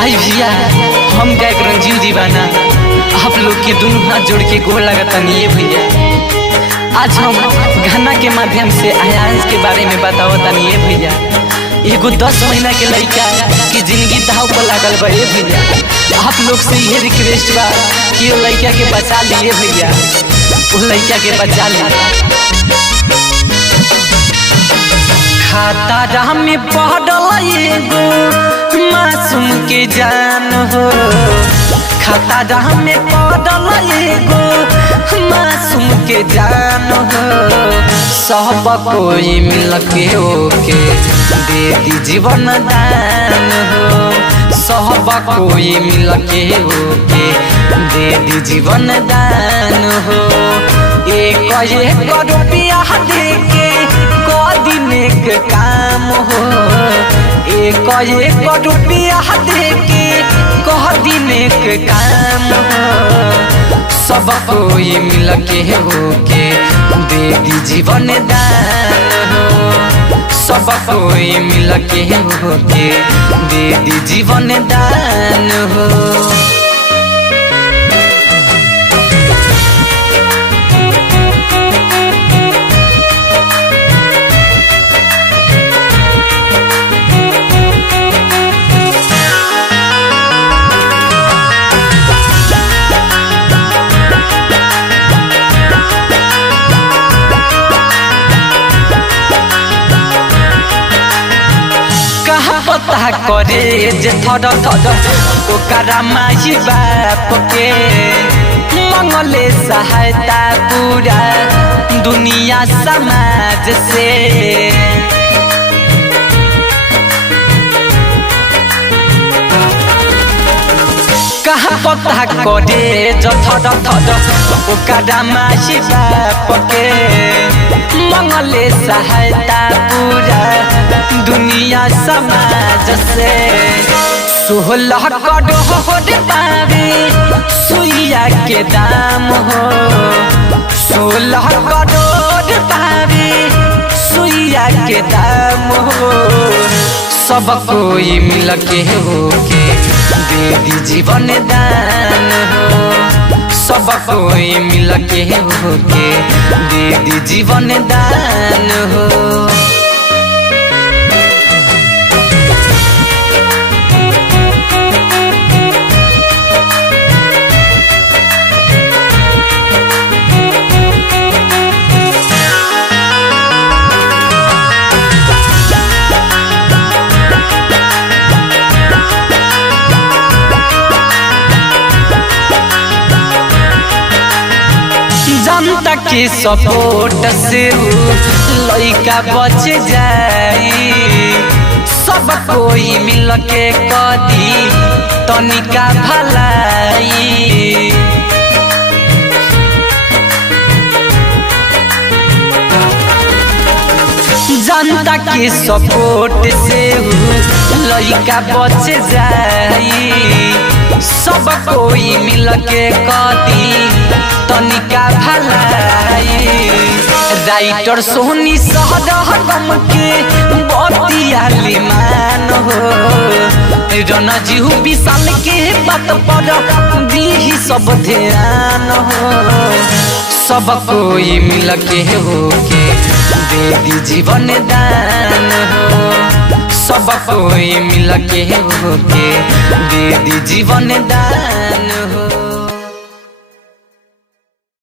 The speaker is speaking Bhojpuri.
आई भैया हम गायक रंजीव दीवाना आप लोग के दोनों हाथ जोड़ के गोर लगातानी ये भैया। आज हम गाना के माध्यम से आयांश के बारे में बतावतानी ये भैया। एगो 10 महीना के लड़का की जिंदगी दाव पर लागल बा ये भैया। आप लोग से ये रिक्वेस्ट बा कि वो लड़का के बचा लिए भैया, वो लड़का के बचा लिए। खाता राह में पढ़ल एगो मासूम के जान हो, खाता राह में पढ़ल एगो मासूम के जान हो। सब कोई मिल के ओके दे दी जीवन दान हो, सब कोई मिल के ओके दे दी जीवन दान हो। एक रुपया दे के दिन एक काम हो, एक रुपया दे के कह दिन एक काम हो। सब कोई मिल के होके दे दी जीवन दान हो, सब कोई मिल के होके दे दी जीवन दान हो। पता करे जे थर थर ओकरा माई बाप के मंगले सहायता पूरा दुनिया समाज से। कहाँ पता करे जो थर थर ओकरा माई बाप के मंगले सहायता पूरा दुनिया समाज से। 16 करोड़ पावे सुइया के दाम हो, 16 करोड़ पावे सुइया के दाम हो। सब कोई मिल के होके दे दी जीवन दान हो, सब कोई मिल के होके दे दी जीवन दान हो। जनता के सपोर्ट से लइका बच जाई, सब कोई मिल के कदी तनिका भलाई। जनता के सपोर्ट से लइका बच जाई, सब कोई मिल के कदी तनिका भलाई। राइटर सोनी सहरगम के बतियाली मान हो, रणजीव विशाल के बात पर दी सब ध्यान हो। सब कोई मिल के होके दे दी जीवन दान हो, सब कोई मिल के होके दे दी जीवन दान।